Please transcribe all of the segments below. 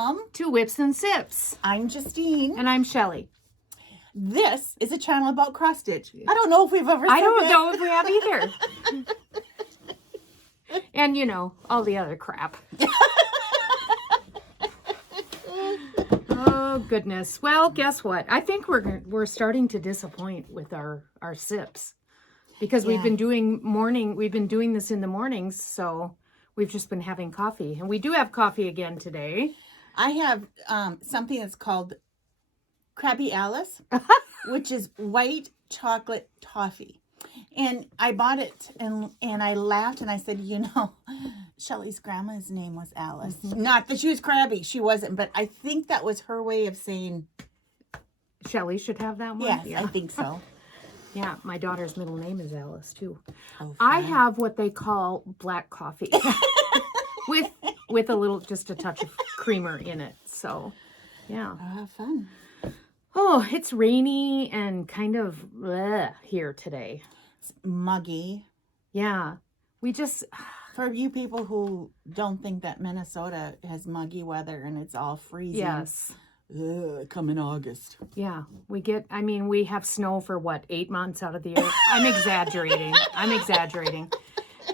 Welcome to Whips and Sips. I'm Justine. And I'm Shelly. This is a channel about cross stitch. I don't know if we've ever said I don't that. know if we have either. And you know, all the other crap. Oh goodness. Well, guess what? I think we're starting to disappoint with our sips. Because we've been doing this in the mornings, so we've just been having coffee. And we do have coffee again today. I have something that's called Krabby Alice, which is white chocolate toffee. And I bought it and I laughed and I said, you know, Shelly's grandma's name was Alice. Mm-hmm. Not that she was crabby, she wasn't, but I think that was her way of saying Shelly should have that one. Yes, yeah. I think so. Yeah, my daughter's middle name is Alice too. Oh, I have what they call black coffee with a little, just a touch of creamer in it. So, yeah. Fun. Oh, it's rainy and kind of here today. It's muggy. Yeah, we just... For you people who don't think that Minnesota has muggy weather and it's all freezing. Yes. Come in August. Yeah, we have snow for 8 months out of the year. I'm exaggerating.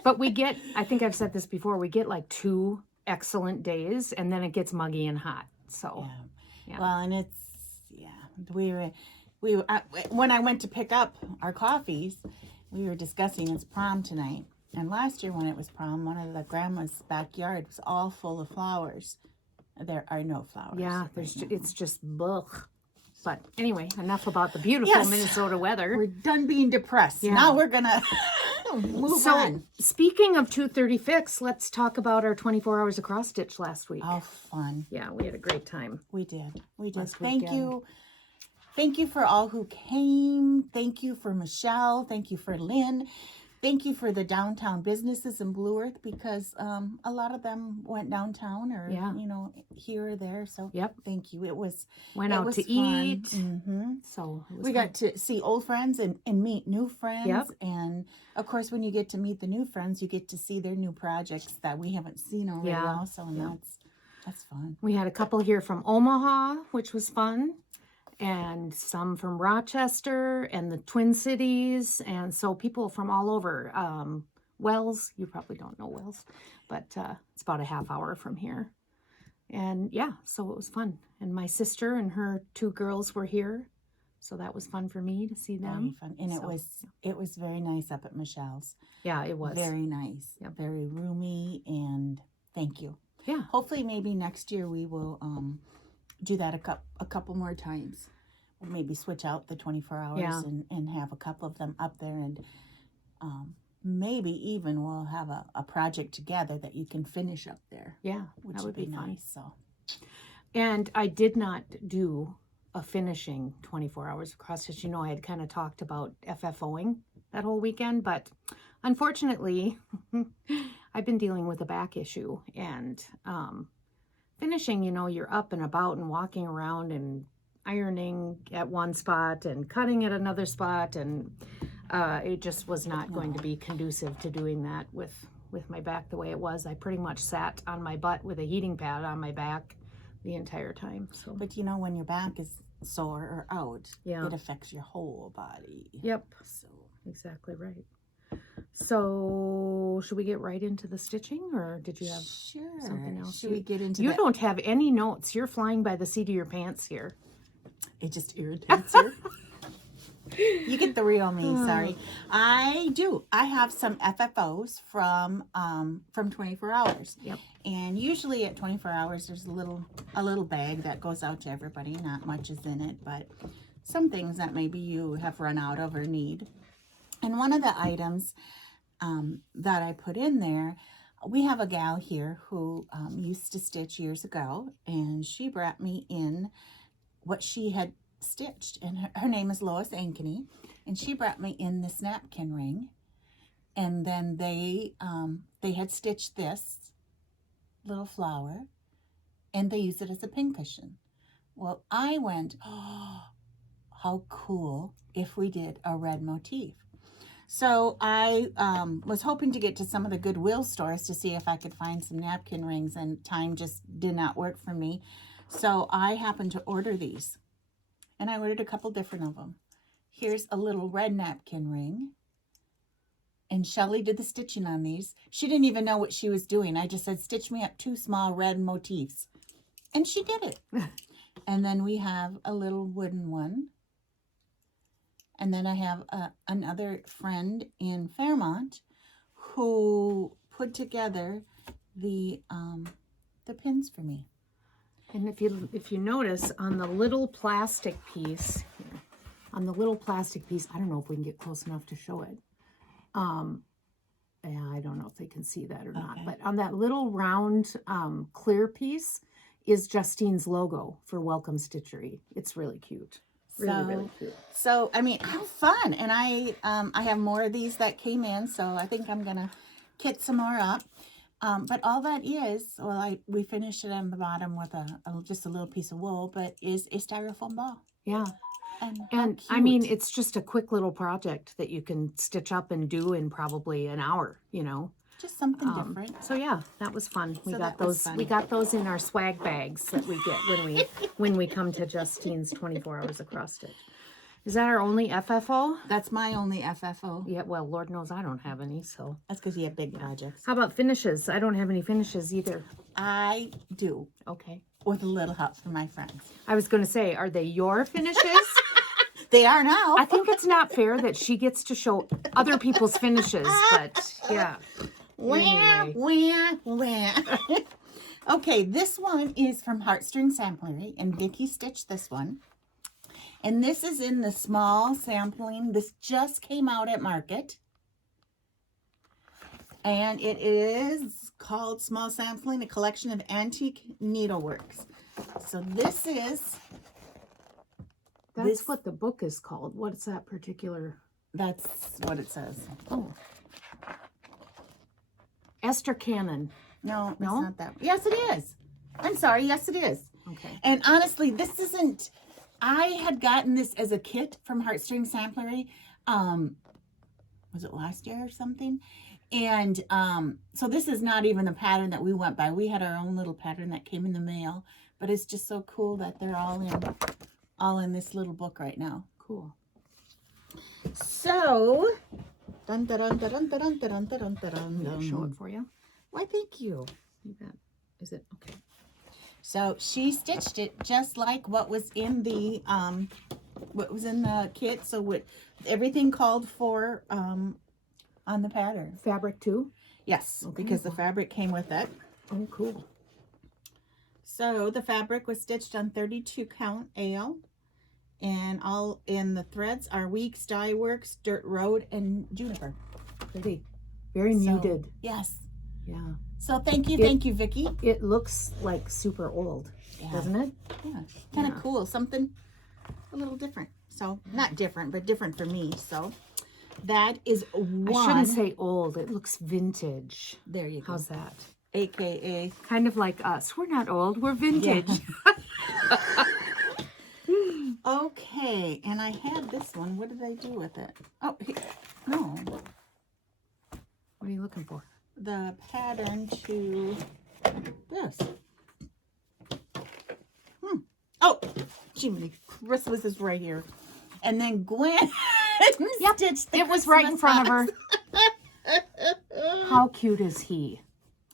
But we get, I think I've said this before, we get like 2 excellent days and then it gets muggy and hot. So, yeah. Well, and it's, when I went to pick up our coffees, we were discussing it's prom tonight. And last year when it was prom, one of the grandma's backyard was all full of flowers. There are no flowers. Yeah, it's just blech. But anyway, enough about the beautiful Minnesota weather. We're done being depressed. Yeah. Now we're going to move on. Speaking of 2:30 Fix, let's talk about our 24 hours of cross stitch last week. Oh, fun. Yeah, we had a great time. We did. Thank you. Thank you for all who came. Thank you for Michelle. Thank you for Lynn. Thank you for the downtown businesses in Blue Earth because a lot of them went downtown or, here or there. So thank you. Went out to eat. Mm-hmm. So we got to see old friends and meet new friends. Yep. And of course, when you get to meet the new friends, you get to see their new projects that we haven't seen already also. And that's fun. We had a couple here from Omaha, which was fun. And some from Rochester and the Twin Cities. And so people from all over. Wells, you probably don't know Wells, but it's about a half hour from here. And so it was fun. And my sister and her 2 girls were here. So that was fun for me to see them. Very fun. And it was very nice up at Michelle's. Yeah, it was. Very nice. Yep. Very roomy, and thank you. Yeah. Hopefully maybe next year we will do that a couple more times. We'll maybe switch out the 24 hours and have a couple of them up there, and maybe even we'll have a project together that you can finish up there. Yeah, which that would be nice. Fun. So, and I did not do a finishing 24 hours of cross stitch. I had kind of talked about FFOing that whole weekend, but unfortunately, I've been dealing with a back issue, and finishing, you're up and about and walking around and ironing at one spot and cutting at another spot, and it just was not going to be conducive to doing that with my back the way it was. I pretty much sat on my butt with a heating pad on my back the entire time. So, but when your back is sore or out, it affects your whole body. Yep. So exactly right. So, should we get right into the stitching, or did you have something else? Should we get into You don't have any notes. You're flying by the seat of your pants here. It just irritates you. You get the real me, sorry. I do. I have some FFOs from 24 hours. Yep. And usually at 24 hours, there's a little bag that goes out to everybody. Not much is in it, but some things that maybe you have run out of or need. And one of the items that I put in there, we have a gal here who used to stitch years ago, and she brought me in what she had stitched, and her name is Lois Ankeny, and she brought me in this napkin ring, and then they had stitched this little flower, and they used it as a pincushion. Well, I went, oh, how cool if we did a red motif. So I was hoping to get to some of the Goodwill stores to see if I could find some napkin rings, and time just did not work for me. So I happened to order these, and I ordered a couple different of them. Here's a little red napkin ring. And Shelly did the stitching on these. She didn't even know what she was doing. I just said, stitch me up 2 small red motifs. And she did it. And then we have a little wooden one. And then I have another friend in Fairmont who put together the pins for me. And if you notice on the little plastic piece, I don't know if we can get close enough to show it. Yeah, I don't know if they can see that or not, but on that little round clear piece is Justine's logo for Welcome Stitchery. It's really cute. Really cute. So I mean, have fun, and I have more of these that came in, so I think I'm gonna kit some more up. But all that is, well, we finished it on the bottom with just a little piece of wool, but is a styrofoam ball. Yeah. And I mean, it's just a quick little project that you can stitch up and do in probably an hour, just something different. So yeah, that was fun. We So got that was those. fun. We got those in our swag bags that we get when we come to Justine's 24 Hours of Cross Stitch. Is that our only FFO? That's my only FFO. Yeah. Well, Lord knows I don't have any. So That's because you have big projects. how about finishes? I don't have any finishes either. I do, Okay. with a little help from my friends. I was going to say, are they your finishes? They are now. I think it's not fair that she gets to show other people's finishes, but yeah. Wah, Anyway. wah, wah. Okay, this one is from Heartstring Samplery, and Vicki stitched this one. And this is in the small sampling. This just came out at market. And it is called Small Sampling, a collection of antique needleworks. So this is... That's what the book is called. What's that particular? That's what it says. Oh. Esther Cannon. No, it's No? not that. Yes, it is. I'm sorry. Yes, it is. Okay. And honestly, this isn't... I had gotten this as a kit from Heartstring Samplery. Was it last year or something? And so this is not even the pattern that we went by. We had our own little pattern that came in the mail. But it's just so cool that they're all in this little book right now. Cool. So, dun dun dun dun dun dun dun dun dun I'll show it for you. Why, thank you. You bet. Is it okay? So she stitched it just like what was in the kit. So what everything called for on the pattern. Fabric too? Yes, Okay. because the fabric came with it. Oh, cool. So the fabric was stitched on 32 count AL, and all in the threads are Weeks, Dye Works, Dirt Road, and Juniper. Pretty. Very So, muted. yes. Yeah. So thank you, Vicki. It looks like super old, Yeah. doesn't it? Yeah, kind of Yeah. cool. Something a little different. So not different, but different for me. So that is one. I shouldn't say old. It looks vintage. There you go. How's that? AKA. Kind of like us. We're not old. We're vintage. Okay, and I had this one. What did I do with it? Oh, no. What are you looking for? The pattern to this. Oh, Jiminy Christmas is right here. And then Gwen stitched the It was right in Christmas front of her. box. How cute is he?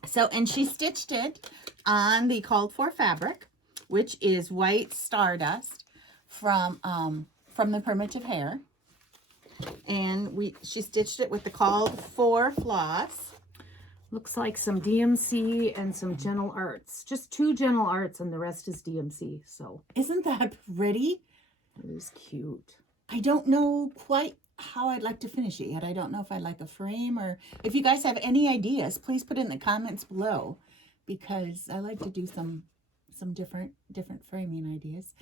So, and she stitched it on the called for fabric, which is white stardust from the Primitive Hair. And she stitched it with the called for floss. Looks like some DMC and some Gentle Arts. Just 2 Gentle Arts and the rest is DMC. So Isn't that pretty? it is cute. I don't know quite how I'd like to finish it yet. I don't know if I'd like a frame, or if you guys have any ideas, please put it in the comments below, because I like to do some different framing ideas.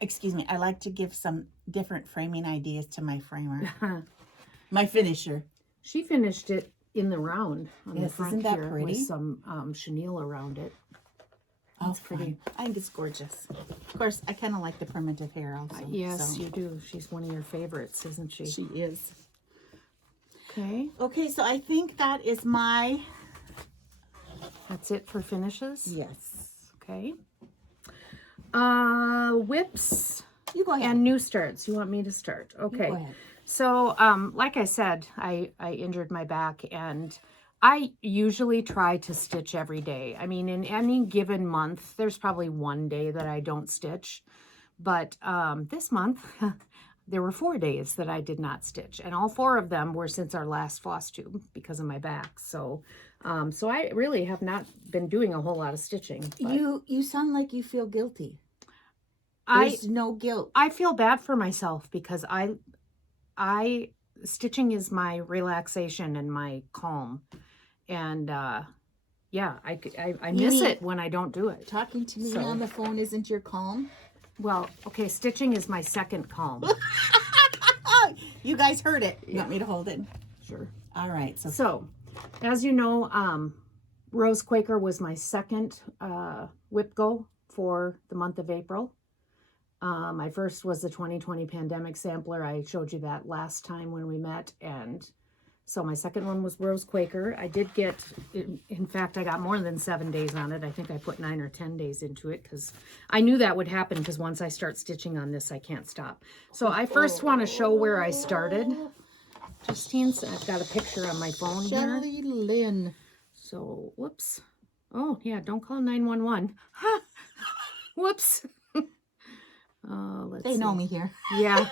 Excuse me, I like to give some different framing ideas to my framer, my finisher. She finished it in the round on the Yes, front isn't that here pretty? with some chenille around it. That's pretty. Fun. I think it's gorgeous. Of course, I kind of like the Primitive Hair also. Yes, so. you do. She's one of your favorites, isn't she? She is. Okay. Okay, so I think that is That's it for finishes? yes. Okay. Whips You go ahead. and new starts. You want me to start? You Okay. go ahead. So, like I said, I injured my back, and I usually try to stitch every day. I mean, in any given month, there's probably one day that I don't stitch. But this month, there were 4 days that I did not stitch, and all 4 of them were since our last floss tube because of my back. So, so I really have not been doing a whole lot of stitching. But You sound like you feel guilty. I There's no guilt. I feel bad for myself because I stitching is my relaxation and my calm, and yeah, I miss mean- it when I don't do it. Talking to me So- on the phone isn't your calm? Well, okay, stitching is my second calm. You guys heard it. You want me to hold it? Sure. All right. So, as you know, Rose Quaker was my second whip go for the month of April. My first was the 2020 pandemic sampler. I showed you that last time when we met. And so my second one was Rose Quaker. I did get, in fact, I got more than 7 days on it. I think I put 9 or 10 days into it because I knew that would happen because once I start stitching on this, I can't stop. So I first want to show where I started. Justine, I've got a picture on my phone here. Shelly Lynn. So, whoops. Oh, yeah, don't call 911. Whoops. Let's They see. know me here. Yeah.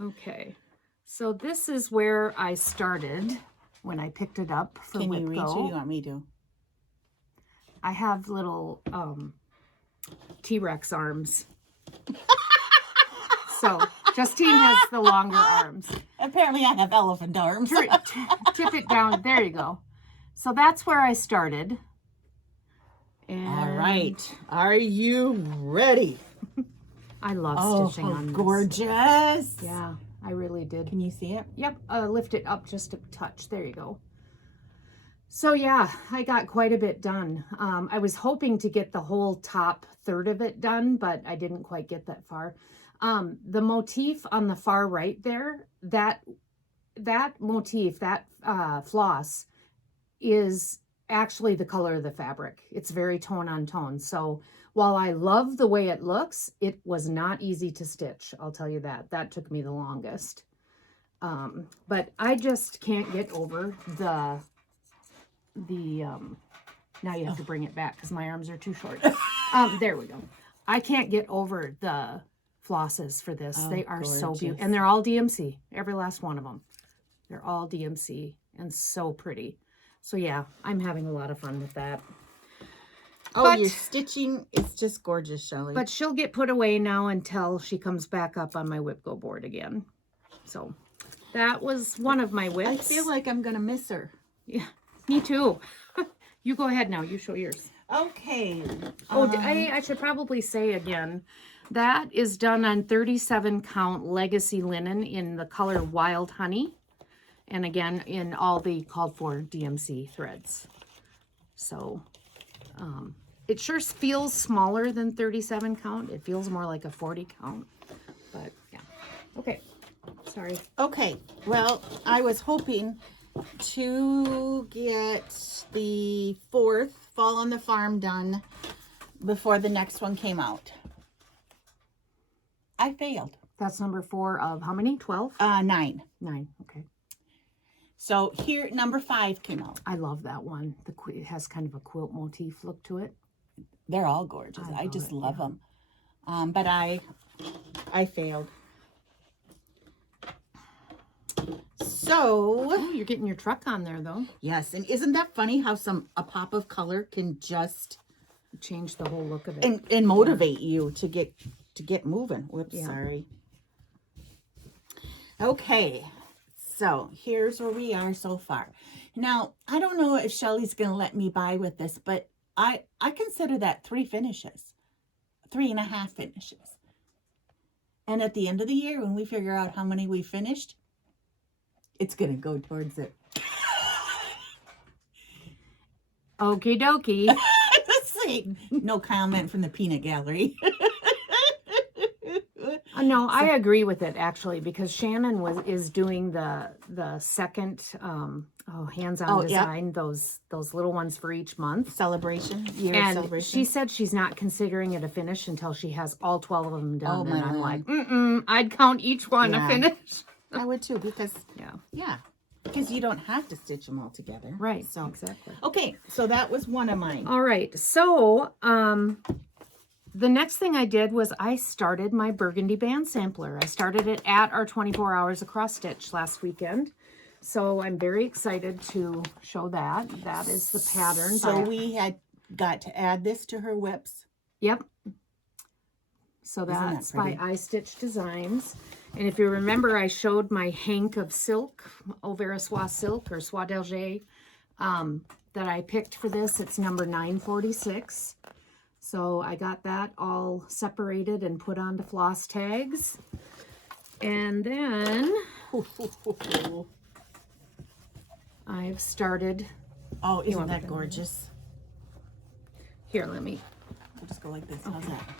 Okay. So this is where I started when I picked it up for Can you Whip reach or Go. you want me to? I have little T-Rex arms. So Justine has the longer arms. Apparently I have elephant arms. Tip it down. There you go. So that's where I started. And All right. Are you ready? I love stitching on this. Gorgeous. Yeah, I really did. Can you see it? Yep, lift it up just a touch. There you go. So yeah, I got quite a bit done. I was hoping to get the whole top third of it done, but I didn't quite get that far. The motif on the far right there, that motif, that floss is actually the color of the fabric. It's very tone on tone. So while I love the way it looks, it was not easy to stitch. I'll tell you that. That took me the longest. But I just can't get over the now you have to bring it back because my arms are too short. There we go. I can't get over the flosses for this. Oh, they are so gorgeous. beautiful. And they're all DMC. Every last one of them. They're all DMC and so pretty. So yeah, I'm having a lot of fun with that. Oh, But- your stitching is just gorgeous, Shelly. But she'll get put away now until she comes back up on my whip go board again. So that was one of my whips. I feel like I'm going to miss her. Yeah, me too. You go ahead now. You show yours. Okay. Oh, I should probably say again, that is done on 37 count legacy linen in the color Wild Honey. And again, in all the called for DMC threads. So it sure feels smaller than 37 count. It feels more like a 40 count. But yeah. Okay. Sorry. Okay. Well, I was hoping to get the 4th Fall on the Farm done before the next one came out. I failed. That's number 4 of how many? 12? 9. 9. Okay. So here, number 5 came out. I love that one. It has kind of a quilt motif look to it. They're all gorgeous. I love just it, love yeah. them. But I failed. So, Oh, you're getting your truck on there though. yes, and isn't that funny how a pop of color can just Change the whole look of it. and motivate you to get moving. Whoops, Yeah. sorry. Okay. So, here's where we are so far. Now, I don't know if Shelly's going to let me buy with this, but I consider that 3 finishes. 3.5 finishes. And at the end of the year, when we figure out how many we finished, it's going to go towards it. Okie dokie. See, no comment from the peanut gallery. No, I agree with it actually, because Shannon is doing the second hands-on design, those little ones for each month. Celebration, And celebration. she said she's not considering it a finish until she has all 12 of them done. Oh, and I'm like, I'd count each one a finish. I would too, because because you don't have to stitch them all together. Right. So exactly. okay, so that was one of mine. All right. So the next thing I did was I started my burgundy band sampler. I started it at our 24 hours across stitch last weekend. So I'm very excited to show that. That is the pattern. So we had got to add this to her whips. Yep. So that's by iStitch Designs. And if you remember, I showed my hank of silk, Auvera Soie silk or Soie d'Alger, that I picked for this. It's number 946. So I got that all separated and put onto floss tags. And then I've started. Oh, isn't that gorgeous? Here, let me. I'll just go like this. How's that?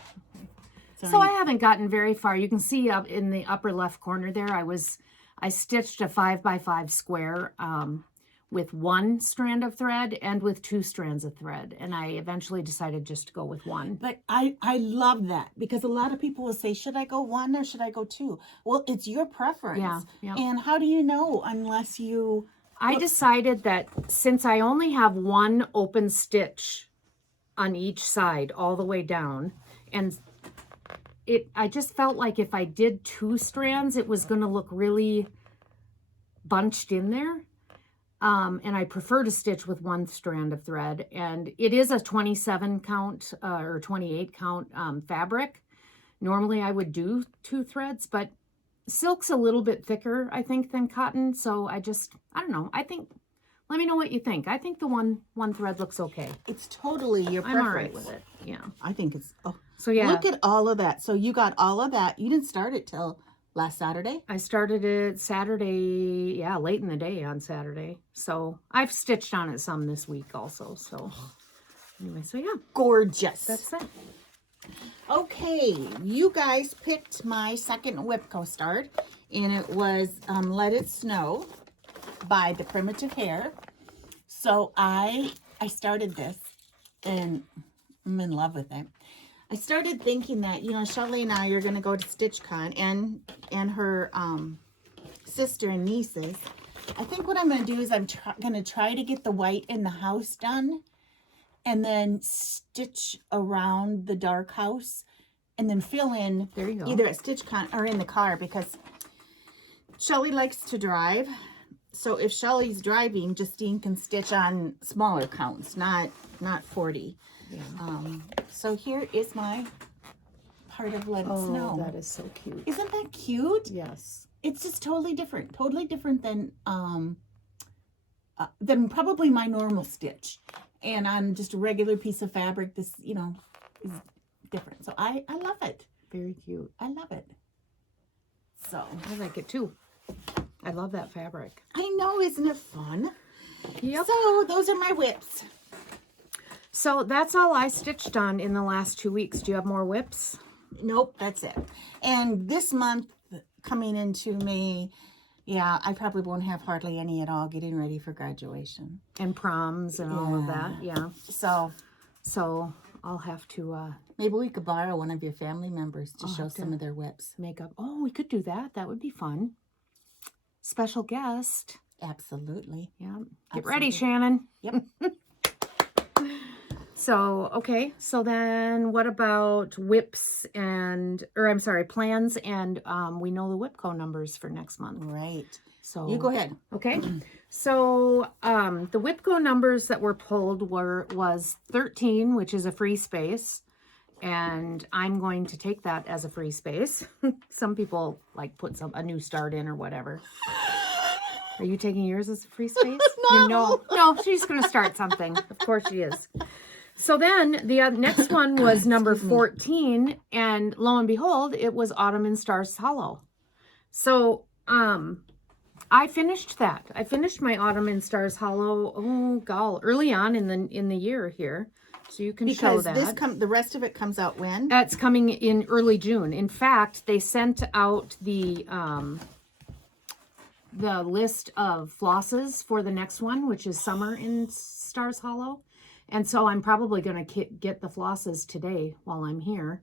So I haven't gotten very far. You can see up in the upper left corner there, I stitched a 5x5 square with one strand of thread and with 2 strands of thread. And I eventually decided just to go with one. But I love that, because a lot of people will say, should I go 1 or should I go 2? Well, it's your preference. Yeah. And how do you know unless you... I decided that since I only have one open stitch on each side all the way down, and I just felt like if I did 2 strands, it was going to look really bunched in there. And I prefer to stitch with 1 strand of thread. And it is a 27 count or 28 count fabric. Normally I would do 2 threads, but silk's a little bit thicker, I think, than cotton. So I don't know. Let me know what you think. I think the one thread looks okay. It's totally your preference. I'm all right with it. Yeah. I think it's... Oh. So yeah. Look at all of that. So you got all of that. You didn't start it till last Saturday? I started it Saturday, late in the day on Saturday. So I've stitched on it some this week also. So anyway, so yeah. Gorgeous. That's it. Okay, you guys picked my second Whipco start, and it was Let It Snow by the Primitive Hair. So I started this, and I'm in love with it. I started thinking that, Shelly and I are going to go to StitchCon, and her sister and nieces. I think what I'm going to do is I'm going to try to get the white in the house done, and then stitch around the dark house, and then fill in there you go. Either at StitchCon or in the car, because Shelly likes to drive. So if Shelly's driving, Justine can stitch on smaller counts, not 40. Yeah. So here is my part of Let It Snow. That is so cute. Isn't that cute? Yes. It's just totally different than probably my normal stitch. And on just a regular piece of fabric, this, is different. So I love it. Very cute. I love it. So I like it too. I love that fabric. I know, isn't it fun? Yep. So those are my whips. So that's all I stitched on in the last 2 weeks. Do you have more whips? Nope, that's it. And this month coming into May, I probably won't have hardly any at all, getting ready for graduation. And proms and all of that, yeah. So I'll have to... maybe we could borrow one of your family members to show some of their whips. Makeup. Oh, we could do that. That would be fun. Special guest. Absolutely. Yeah. Get ready, Shannon. Yep. So, okay. So then what about whips plans, and we know the Whipco numbers for next month. Right. So you go ahead. Okay. So the Whipco numbers that were pulled was 13, which is a free space. And I'm going to take that as a free space. Some people put a new start in or whatever. Are you taking yours as a free space? No. No, she's going to start something. Of course she is. So then the next one was number 14, and lo and behold, it was Autumn in Stars Hollow. So I finished that. I finished my Autumn in Stars Hollow, early on in the year here, So you can show Because that. the rest of it comes out when? That's coming in early June. In fact, they sent out the list of flosses for the next one, which is Summer in Stars Hollow. And so I'm probably going to get the flosses today while I'm here.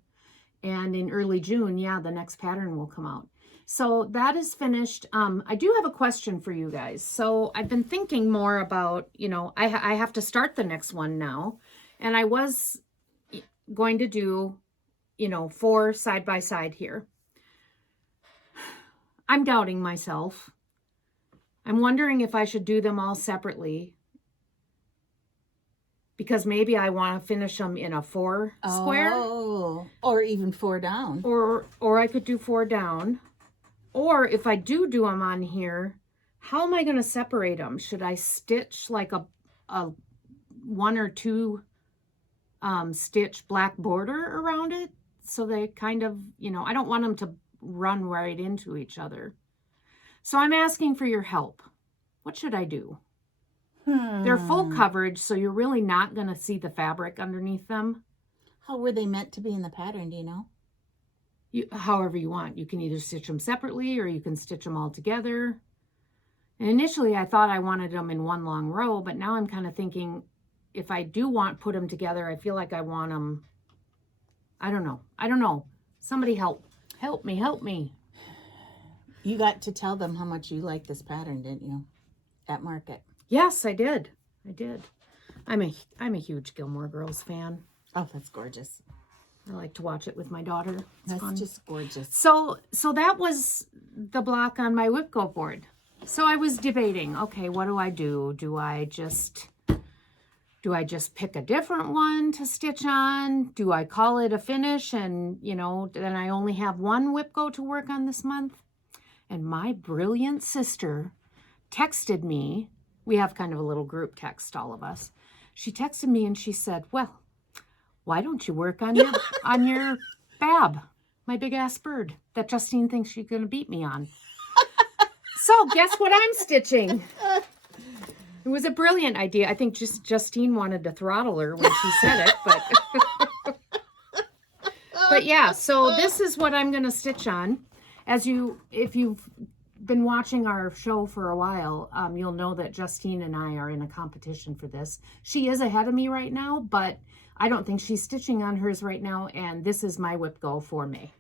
And in early June, yeah, the next pattern will come out. So that is finished. I do have a question for you guys. So I've been thinking more about, you know, I have to start the next one now. And I was going to do, you know, 4 side by side here. I'm doubting myself. I'm wondering if I should do them all separately, because maybe I want to finish them in a 4 square. Oh, or even 4 down. Or I could do 4 down. Or if I do them on here, how am I going to separate them? Should I stitch like a 1 or 2 stitch black border around it? So they kind of, you know, I don't want them to run right into each other. So I'm asking for your help. What should I do? They're full coverage, so you're really not going to see the fabric underneath them. How were they meant to be in the pattern, do you know? However you want. You can either stitch them separately or you can stitch them all together. And initially I thought I wanted them in one long row, but now I'm kind of thinking if I do put them together, I feel like I want them, I don't know. Somebody help me. You got to tell them how much you like this pattern, didn't you? At market. Yes, I did. I'm a huge Gilmore Girls fan. Oh, that's gorgeous. I like to watch it with my daughter. It's That's fun. just gorgeous. So that was the block on my whipco board. So I was debating, okay, what do I do? Do I just pick a different one to stitch on? Do I call it a finish and, you know, then I only have one whipco to work on this month? And my brilliant sister texted me. We have kind of a little group text, all of us. She texted me and she said, well, why don't you work on your Bab, my big ass bird that Justine thinks she's going to beat me on? So guess what I'm stitching? It was a brilliant idea. I think Justine wanted to throttle her when she said it, but yeah, so this is what I'm going to stitch on. If you've been watching our show for a while, you'll know that Justine and I are in a competition for this. She is ahead of me right now, but I don't think she's stitching on hers right now, and this is my whip go for May.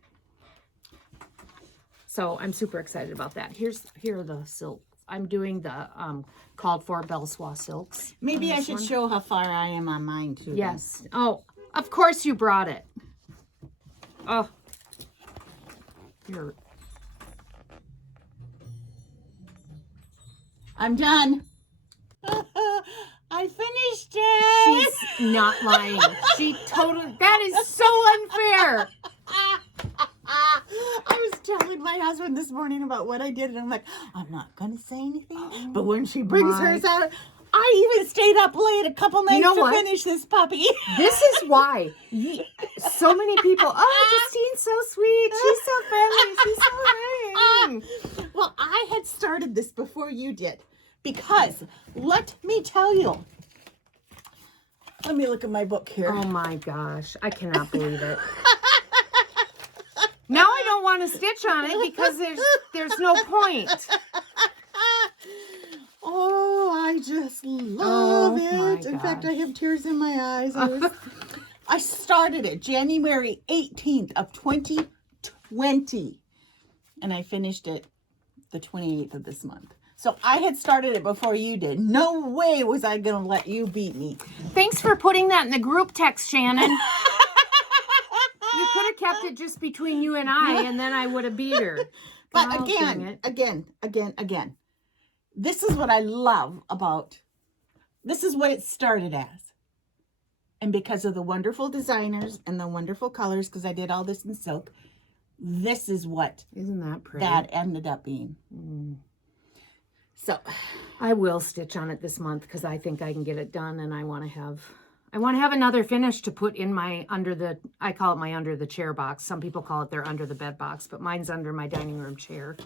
So I'm super excited about that. Here are the silks. I'm doing the called for Belsois silks. Maybe I should show how far I am on mine too. Yes. Then. Oh, of course you brought it. Oh, here. I'm done. I finished it. She's not lying. She totally, that is so unfair. I was telling my husband this morning about what I did, and I'm like, I'm not going to say anything. But when she brings hers out, I even stayed up late a couple nights to finish this puppy. This is why so many people, Justine's so sweet. She's so friendly. She's so nice. Well, I had started this before you did. Because, let me tell you, let me look at my book here. Oh my gosh, I cannot believe it. Now I don't want to stitch on it because there's no point. Oh, I just love it. In fact, I have tears in my eyes. I started it January 18th of 2020. And I finished it the 28th of this month. So I had started it before you did. No way was I going to let you beat me. Thanks for putting that in the group text, Shannon. You could have kept it just between you and I, and then I would have beat her. But again, this is what I love about, this is what it started as. And because of the wonderful designers and the wonderful colors, because I did all this in silk, this is what Isn't that pretty? That ended up being. So I will stitch on it this month because I think I can get it done, and I want to have another finish to put in my I call it my under the chair box. Some people call it their under the bed box, but mine's under my dining room chair.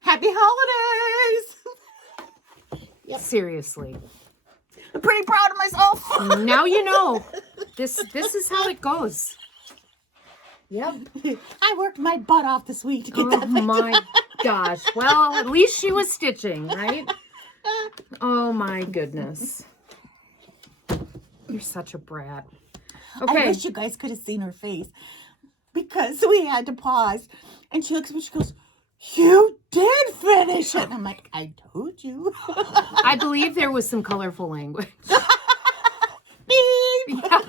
Happy holidays! Yep. Seriously. I'm pretty proud of myself. Now you know. This is how it goes. Yep. I worked my butt off this week to get Oh that thing my done. gosh. Well, at least she was stitching, right? Oh my goodness. You're such a brat. I Okay. wish you guys could have seen her face because we had to pause. And she looks at me, she goes, "You did finish it." And I'm like, "I told you." I believe there was some colorful language. Beep. Yeah.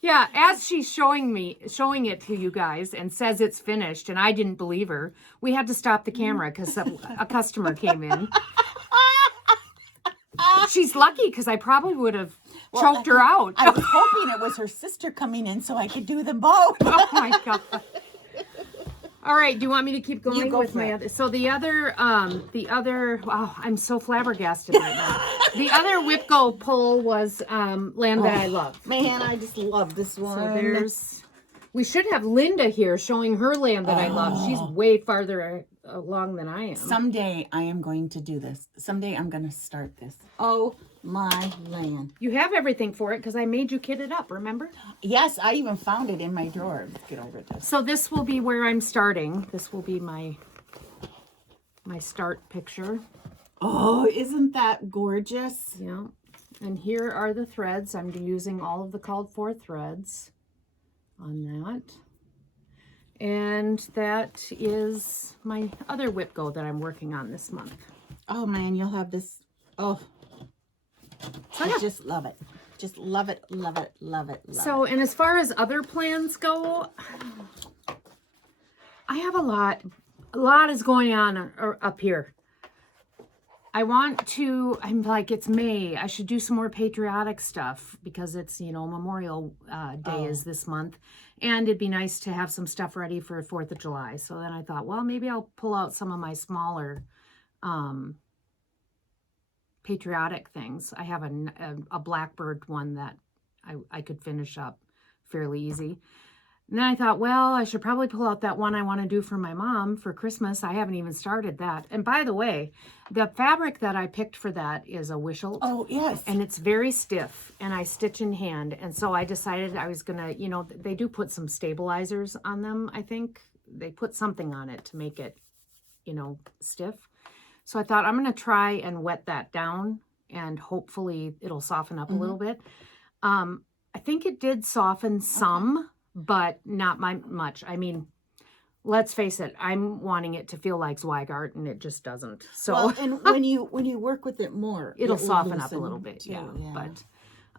Yeah, as she's showing it to you guys and says it's finished, and I didn't believe her, we had to stop the camera because a customer came in. She's lucky because I probably would have choked her out. I was hoping it was her sister coming in so I could do them both. Oh my God. All right, do you want me to keep going You go with for my it. other? So the other, wow, I'm so flabbergasted right now. The other Whipco pull was Land That I Love. Man, I just love this one. So we should have Linda here showing her Land That I Love. She's way farther along than I am. Someday I am going to do this. Someday I'm going to start this. Oh my land. You have everything for it because I made you kit it up, remember? Yes, I even found it in my drawer. Let's get over this. So this will be where I'm starting. This will be my start picture. Oh, isn't that gorgeous? Yeah. And here are the threads. I'm using all of the called for threads on that. And that is my other Whipco that I'm working on this month. Oh man, you'll have this. Oh, So, I yeah. just love it. Just love it, love it, love it, love So, and as far as other plans go, I have a lot is going on up here. I'm like, it's May. I should do some more patriotic stuff because it's, Memorial Day is this month. And it'd be nice to have some stuff ready for 4th of July. So then I thought, well, maybe I'll pull out some of my smaller patriotic things. I have a blackbird one that I could finish up fairly easy. And then I thought, well, I should probably pull out that one I want to do for my mom for Christmas. I haven't even started that. And by the way, the fabric that I picked for that is a Wishelt. Oh, yes. And it's very stiff, and I stitch in hand. And so I decided I was going to, they do put some stabilizers on them, I think. They put something on it to make it, stiff. So I thought I'm going to try and wet that down, and hopefully it'll soften up a little bit. I think it did soften some, but not much. I mean, let's face it, I'm wanting it to feel like Zweigart, and it just doesn't. So Well, and when you work with it more, it'll it will soften up a loosen little bit, too, yeah.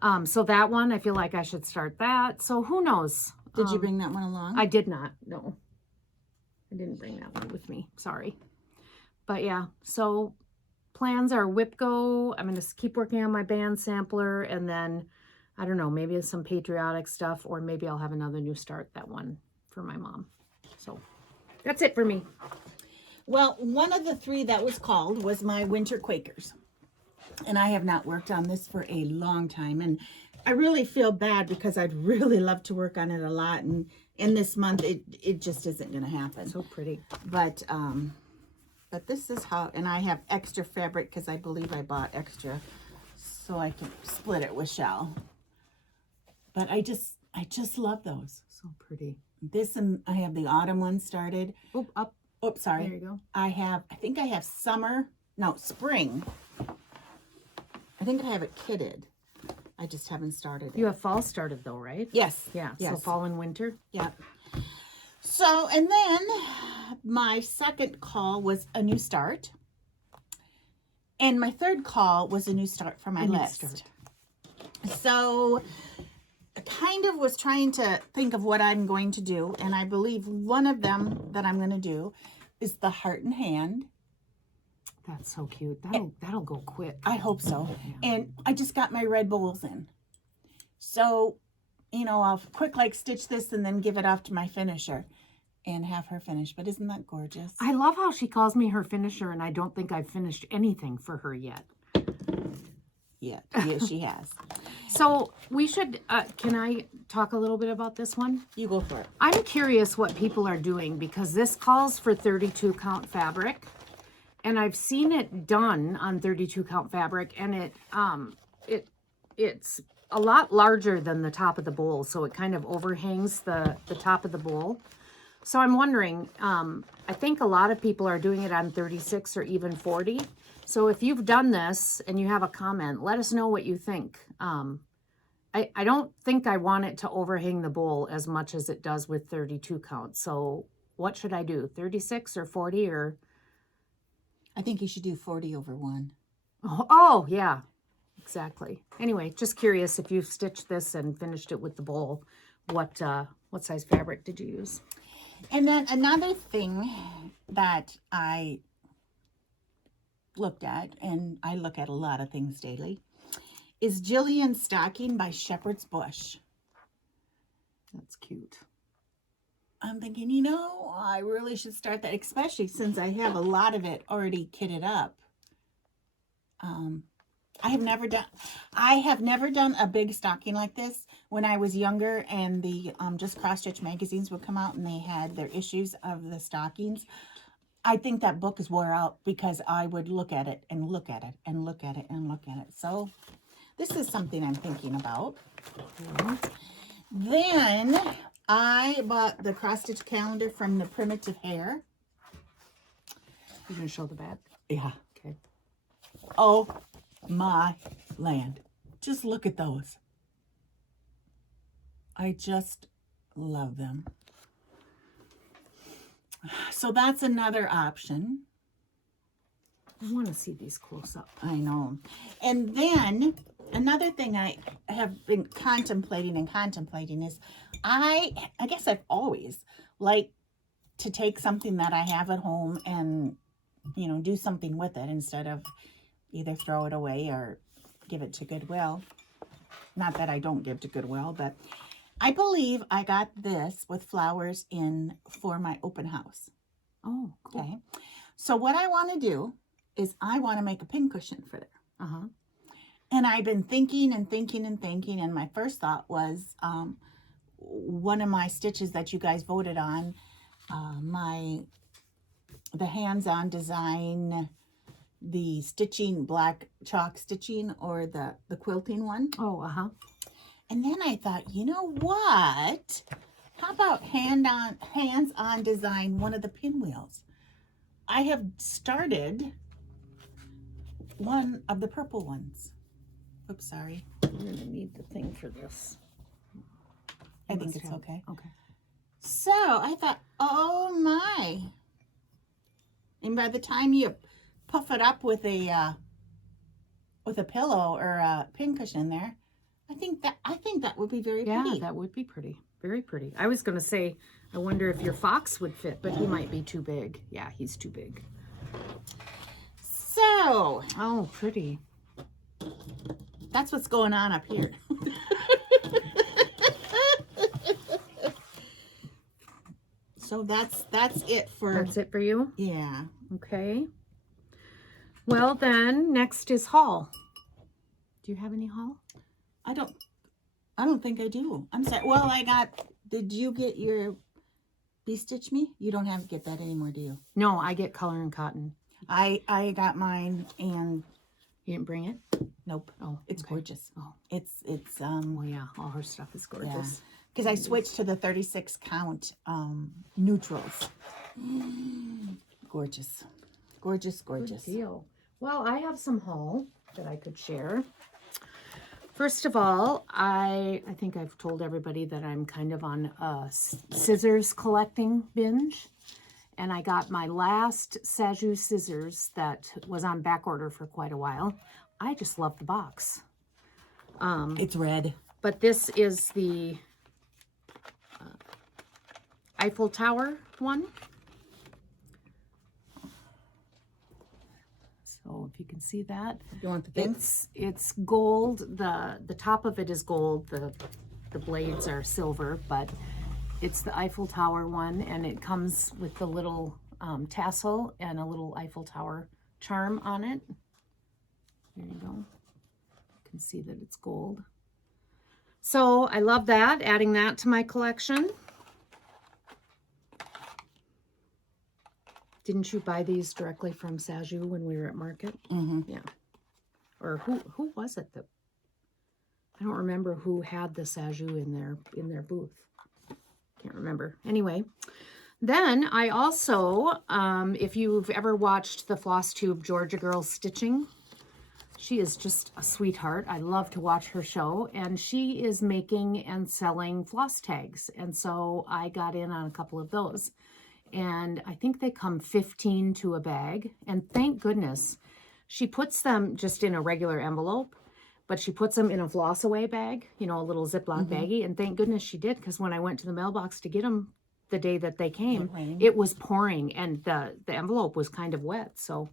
But so that one, I feel like I should start that. So who knows? Did you bring that one along? I did not. No, I didn't bring that one with me. Sorry. But yeah, so plans are Whipco. I'm going to keep working on my band sampler, and then I don't know, maybe some patriotic stuff, or maybe I'll have another new start, that one for my mom. So that's it for me. Well, one of the 3 that was called was my Winter Quakers. And I have not worked on this for a long time. And I really feel bad because I'd really love to work on it a lot. And in this month, it just isn't going to happen. So pretty. But this is how, and I have extra fabric because I believe I bought extra so I can split it with Shell. But I just love those. So pretty. This, and I have the autumn one started. Oh, up. Oh, sorry. There you go. I think I have spring. I think I have it kitted. I just haven't started You it. have fall started though, right? Yes. Yeah. Yes. So fall and winter. Yeah. So, and then my second call was a new start. And my third call was a new start for my A new list. start. So I kind of was trying to think of what I'm going to do. And I believe one of them that I'm going to do is the heart and hand. That's so cute. That'll go quick. I hope so. Yeah. And I just got my red bowls in. So, I'll quick stitch this and then give it off to my finisher and have her finish. But isn't that gorgeous? I love how she calls me her finisher, and I don't think I've finished anything for her yet. Yeah, she has. So we should, can I talk a little bit about this one? You go for it. I'm curious what people are doing because this calls for 32 count fabric. And I've seen it done on 32 count fabric, and it's a lot larger than the top of the bowl, so it kind of overhangs the top of the bowl. So I'm wondering, I think a lot of people are doing it on 36 or even 40. So if you've done this and you have a comment, let us know what you think. I don't think I want it to overhang the bowl as much as it does with 32 count. So what should I do, 36 or 40 or? I think you should do 40 over 1. Oh, yeah, exactly. Anyway, just curious if you've stitched this and finished it with the bowl, what size fabric did you use? And then another thing that I looked at, and I look at a lot of things daily, is Jillian's Stocking by Shepherd's Bush. That's cute. I'm thinking, you know, I really should start that, especially since I have a lot of it already kitted up. I have never done a big stocking like this. When I was younger and the Just Cross Stitch magazines would come out and they had their issues of the stockings, I think that book is wore out because I would look at it and look at it and look at it and look at it. So this is something I'm thinking about. Then I bought the cross stitch calendar from the Primitive Hair. You're going to show the back? Yeah. Okay. Oh my land. Just look at those. I just love them. So that's another option. I want to see these close up. I know. And then another thing I have been contemplating is I guess I've always liked to take something that I have at home and, you know, do something with it instead of either throw it away or give it to Goodwill. Not that I don't give to Goodwill, but I believe I got this with flowers in for my open house. Oh, cool. Okay. So what I want to do is I want to make a pincushion for there. Uh-huh. And I've been thinking and thinking and thinking, and my first thought was one of my stitches that you guys voted on, the hands-on design, the stitching, black chalk stitching, or the quilting one. Oh, uh-huh. And then I thought, you know what? How about hands-on design one of the pinwheels? I have started one of the purple ones. Oops, sorry. I'm going to need the thing for this. I think it's okay. Okay. So I thought, oh my. And by the time you puff it up with a pillow or a pincushion there, I think that would be very pretty. Yeah, that would be pretty. Very pretty. I was going to say, I wonder if your fox would fit, but he might be too big. Yeah, he's too big. So, oh, pretty. That's what's going on up here. So that's it for... That's it for you? Yeah. Okay. Well, then, next is haul. Do you have any haul? I don't think I do. I'm sorry. Well, did you get your Be-Stitch Me? You don't have to get that anymore, do you? No, I get Color and Cotton. I got mine and... You didn't bring it? Nope. Oh, it's okay. gorgeous. Oh. It's Well, yeah, all her stuff is gorgeous. Because I switched to the 36 count neutrals. Gorgeous. Gorgeous, gorgeous. Good deal. Well, I have some haul that I could share. First of all, I think I've told everybody that I'm kind of on a scissors collecting binge. And I got my last Saju scissors that was on back order for quite a while. I just love the box. It's red. But this is the Eiffel Tower one. So if you can see that, You want the thing? it's gold. The top of it is gold. The blades are silver, but it's the Eiffel Tower one, and it comes with the little tassel and a little Eiffel Tower charm on it. There you go. You can see that it's gold. So I love that, adding that to my collection. Didn't you buy these directly from Saju when we were at market? Mm-hmm. Yeah. Or who was it that, I don't remember who had the Saju in their booth. Can't remember. Anyway, then I also, if you've ever watched the Flosstube Georgia Girl Stitching, she is just a sweetheart. I love to watch her show, and she is making and selling floss tags. And so I got in on a couple of those. And I think they come 15 to a bag. And thank goodness, she puts them just in a regular envelope, but she puts them in a floss away bag, you know, a little Ziploc baggie. And thank goodness she did, because when I went to the mailbox to get them the day that they came, it was pouring and the envelope was kind of wet. So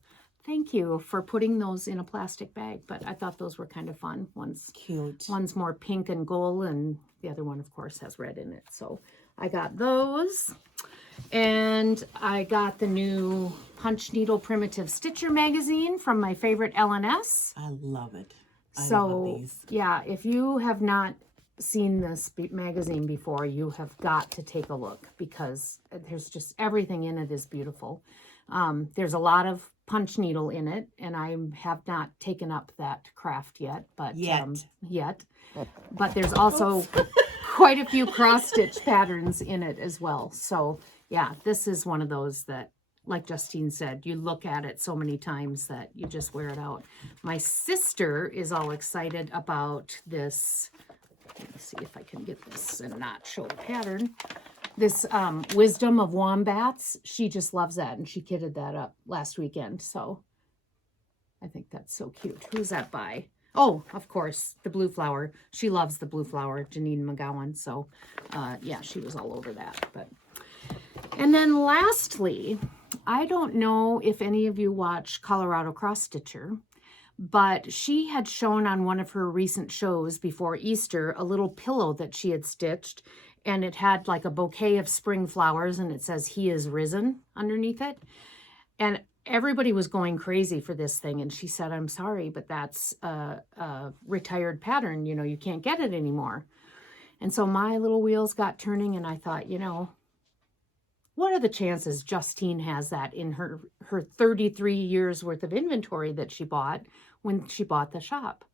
thank you for putting those in a plastic bag. But I thought those were kind of fun. Cute. One's more pink and gold, and the other one, of course, has red in it. So I got those. And I got the new Punch Needle Primitive Stitcher magazine from my favorite LNS. I love it. I So, love these. yeah, if you have not seen this magazine before, you have got to take a look, because there's just everything in it is beautiful. There's a lot of punch needle in it, and I have not taken up that craft yet. But But there's also quite a few cross stitch patterns in it as well. So yeah, this is one of those that, like Justine said, you look at it so many times that you just wear it out. My sister is all excited about this. Let me see if I can get this and not show the pattern. This Wisdom of Wombats. She just loves that, and she kitted that up last weekend. So I think that's so cute. Who's that by? Oh, of course, the Blue Flower. She loves the Blue Flower, Janine McGowan. So yeah, she was all over that. And then lastly, I don't know if any of you watch Colorado Cross Stitcher, but she had shown on one of her recent shows before Easter a little pillow that she had stitched, and it had like a bouquet of spring flowers, and it says "He is risen" underneath it. And everybody was going crazy for this thing, and she said, "I'm sorry, but that's a retired pattern. You know, you can't get it anymore." And so my little wheels got turning, and I thought, you know, what are the chances Justine has that in her 33 years worth of inventory that she bought when she bought the shop?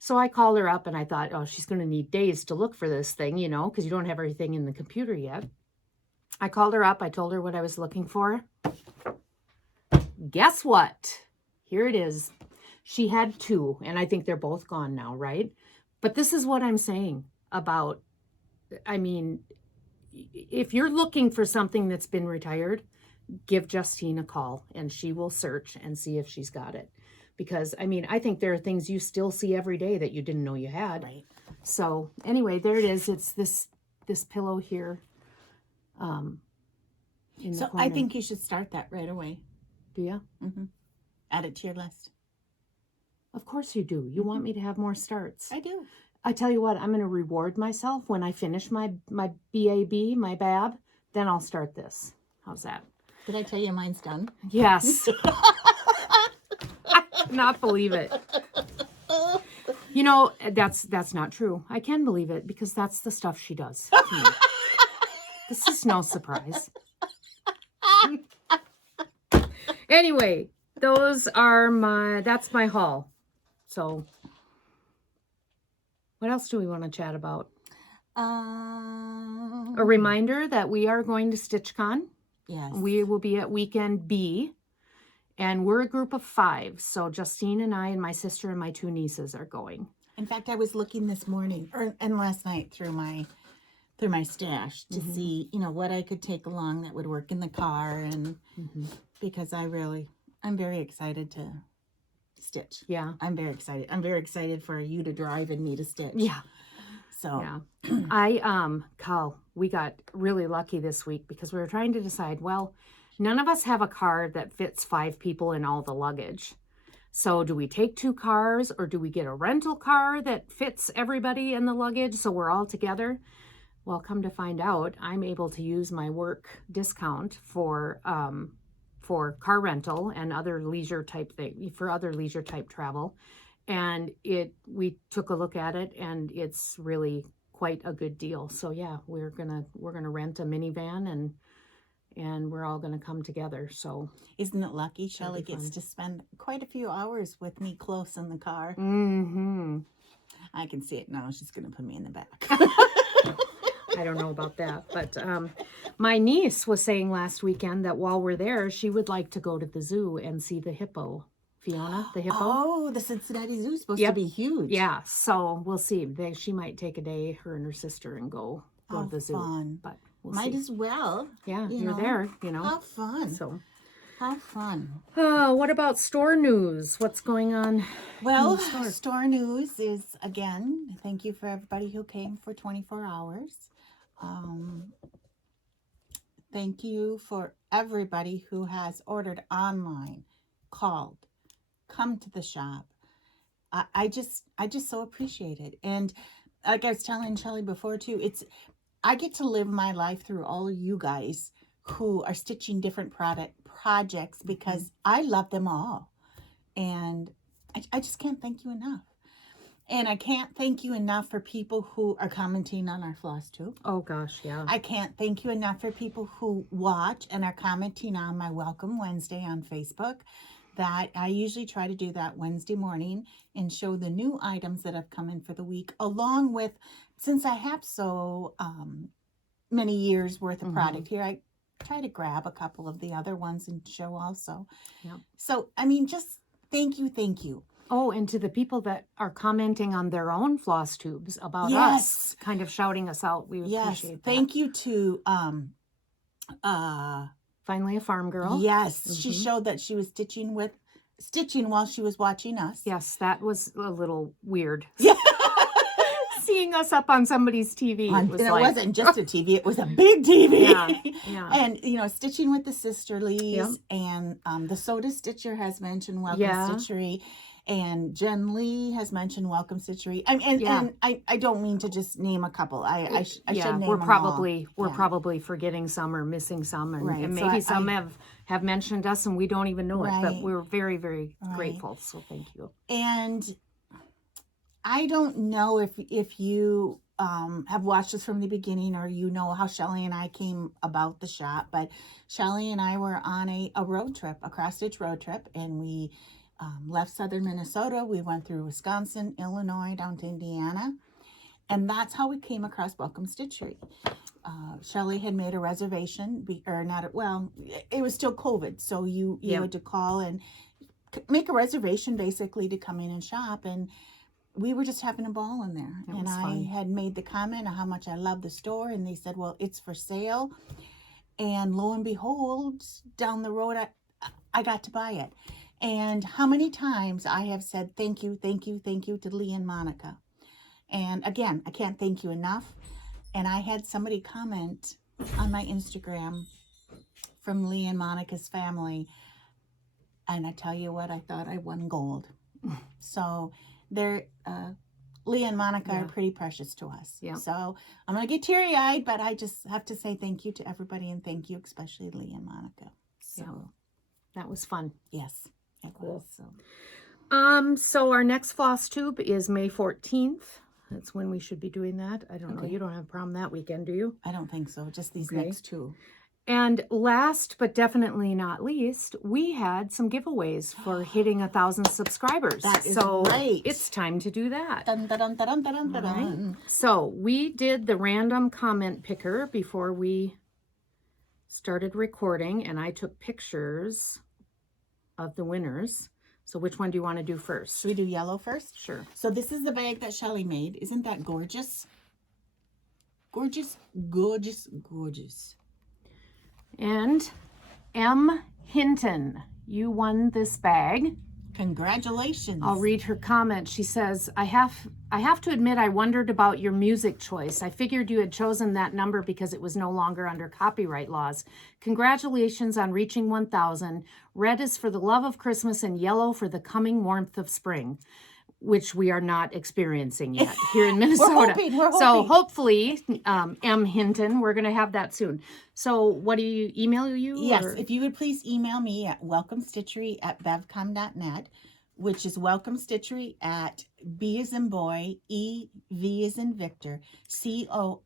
So I called her up, and I thought, oh, she's going to need days to look for this thing, you know, because you don't have everything in the computer yet. I called her up. I told her what I was looking for. Guess what? Here it is. She had two, and I think they're both gone now, right? But this is what I'm saying about, I mean, if you're looking for something that's been retired, give Justine a call, and she will search and see if she's got it. Because, I mean, I think there are things you still see every day that you didn't know you had. Right. So anyway, there it is. It's this pillow here. In the So corner. I think you should start that right away. Do you? Mm-hmm. Add it to your list. Of course you do. You want me to have more starts. I do. I tell you what, I'm going to reward myself when I finish my BAB, my BAB. Then I'll start this. How's that? Did I tell you mine's done? Yes. I cannot believe it. You know, that's not true. I can believe it, because that's the stuff she does to me. This is no surprise. Anyway, that's my haul. So what else do we want to chat about? A reminder that we are going to StitchCon. Yes. We will be at weekend B, and we're a group of 5. So Justine and I and my sister and my 2 nieces are going. In fact, I was looking this morning and last night through my stash to see, you know, what I could take along that would work in the car, and because I'm very excited to stitch. Yeah. I'm very excited. I'm very excited for you to drive and me to stitch. Yeah. So yeah. Kyle, we got really lucky this week because we were trying to decide, well, none of us have a car that fits 5 people in all the luggage. So do we take 2 cars, or do we get a rental car that fits everybody in the luggage so we're all together? Well, come to find out, I'm able to use my work discount for car rental and other leisure type travel. And we took a look at it, and it's really quite a good deal. So yeah, we're gonna rent a minivan and we're all going to come together. So Isn't it lucky Shelly be gets fun. to spend quite a few hours with me close in the car? mm-hmm. I can see it now. She's going to put me in the back. I don't know about that, but my niece was saying last weekend that while we're there, she would like to go to the zoo and see the hippo. Fiona, the hippo. Oh, the Cincinnati Zoo is supposed to Yep. be huge. Yeah, so we'll see. She might take a day, her and her sister, and go to the zoo. Fun. But we'll Might see. as well. Yeah, you you're know. there, How fun. So, how fun. what about store news? What's going on? Well, store news is, again, thank you for everybody who came for 24 hours. Thank you for everybody who has ordered online, called, come to the shop. I just so appreciate it. And like I was telling Shelly before too, I get to live my life through all of you guys who are stitching different projects because I love them all. And I just can't thank you enough. And I can't thank you enough for people who are commenting on our Flosstube. Oh gosh, yeah. I can't thank you enough for people who watch and are commenting on my Welcome Wednesday on Facebook. That I usually try to do that Wednesday morning and show the new items that have come in for the week, along with, since I have so many years worth of product here, I try to grab a couple of the other ones and show also. Yeah. So, I mean, just thank you. Oh, and to the people that are commenting on their own floss tubes about Yes. us, kind of shouting us out, we appreciate that. Thank you to Finally a farm girl. Yes, she showed that she was stitching while she was watching us. Yes, that was a little weird. Yeah. Seeing us up on somebody's TV. It wasn't just a TV, it was a big TV. Yeah. And, stitching with the sisterlies and the Soda Stitcher has mentioned Welcome Stitchery. And Jen Lee has mentioned Welcome Stitchery. And I don't mean to just name a couple. I should name we're them probably all. we're probably forgetting some or missing some, and, Right. and So maybe some have mentioned us and we don't even know it. But Right. we're very, very grateful. So thank you. And I don't know if you have watched us from the beginning, or you know how Shelly and I came about the shop, but Shelly and I were on a road trip, a cross-stitch road trip, and we left southern Minnesota. We went through Wisconsin, Illinois, down to Indiana, and that's how we came across Welcome Stitchery. Shelly had made a reservation, it was still COVID, so you had to call and make a reservation basically to come in and shop, and we were just having a ball in there. And I had made the comment of how much I love the store, and they said, well, it's for sale. And lo and behold, down the road, I got to buy it. And how many times I have said thank you to Lee and Monica. And again, I can't thank you enough. And I had somebody comment on my Instagram from Lee and Monica's family. And I tell you what, I thought I won gold. So they're Lee and Monica are pretty precious to us. Yeah. So I'm gonna get teary-eyed, but I just have to say thank you to everybody, and thank you especially Lee and Monica. So that was fun. Yes, it was. So our next floss tube is May 14th. That's when we should be doing that. I don't know. You don't have prom that weekend, do you? I don't think so. Just these next two. And last but definitely not least, we had some giveaways for hitting 1,000 subscribers. That is right. It's time to do that. Dun, dun, dun, dun, dun, dun, dun. Right. So we did the random comment picker before we started recording, and I took pictures of the winners. So which one do you want to do first? Should we do yellow first? Sure. So this is the bag that Shelly made. Isn't that gorgeous? Gorgeous, gorgeous, gorgeous. And M. Hinton, you won this bag. Congratulations. I'll read her comment. She says, I have to admit I wondered about your music choice. I figured you had chosen that number because it was no longer under copyright laws. Congratulations on reaching 1,000. Red is for the love of Christmas and yellow for the coming warmth of spring, which we are not experiencing yet here in Minnesota. We're hoping. So hopefully, M. Hinton, we're going to have that soon. So what do you email you? Yes, or? if you would please email me at welcomestitchery@bevcom.net, which is welcomestitchery at B as in boy, E, V as in Victor, COMM.net.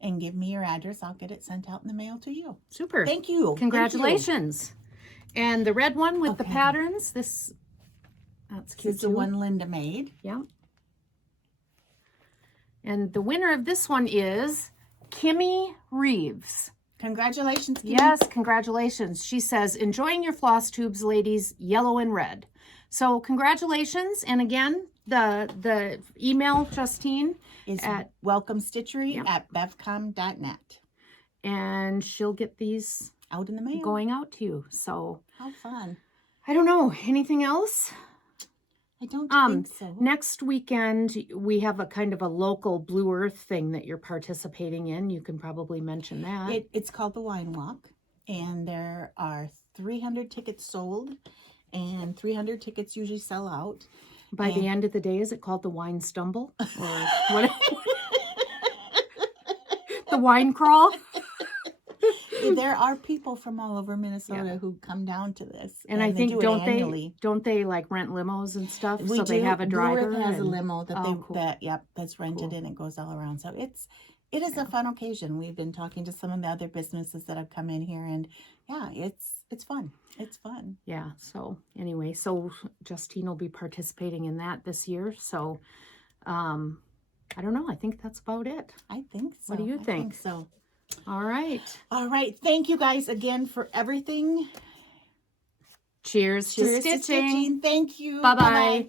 and give me your address. I'll get it sent out in the mail to you. Super. Thank you. Congratulations. And the red one with the Okay. patterns, that's This cute is the too. one Linda made. Yeah. And the winner of this one is Kimmy Reeves. Congratulations, Kim. Yes, congratulations. She says, enjoying your floss tubes, ladies, yellow and red. So congratulations. And again, the email, Justine, Is at welcomestitchery@bevcom.net. and she'll get these Out in the mail. going out to you. So How fun. I don't know. Anything else? I don't think so. Next weekend, we have a kind of a local Blue Earth thing that you're participating in. You can probably mention that. It's called the Wine Walk, and there are 300 tickets sold, and 300 tickets usually sell out. By the end of the day, is it called the Wine Stumble? Or what? The Wine Crawl? There are people from all over Minnesota who come down to this, And I think, do it annually. don't they like rent limos and stuff? We so they do. have a driver. Blue Earth has a and- limo that Oh, cool. that's rented and it goes all around. So it is a fun occasion. We've been talking to some of the other businesses that have come in here, and yeah, it's fun. It's fun. Yeah. So anyway, so Justine will be participating in that this year. So I don't know. I think that's about it. I think so. What do you I think? so. All right. All right. Thank you guys again for everything. Cheers Cheers to stitching. Thank you. Bye-bye.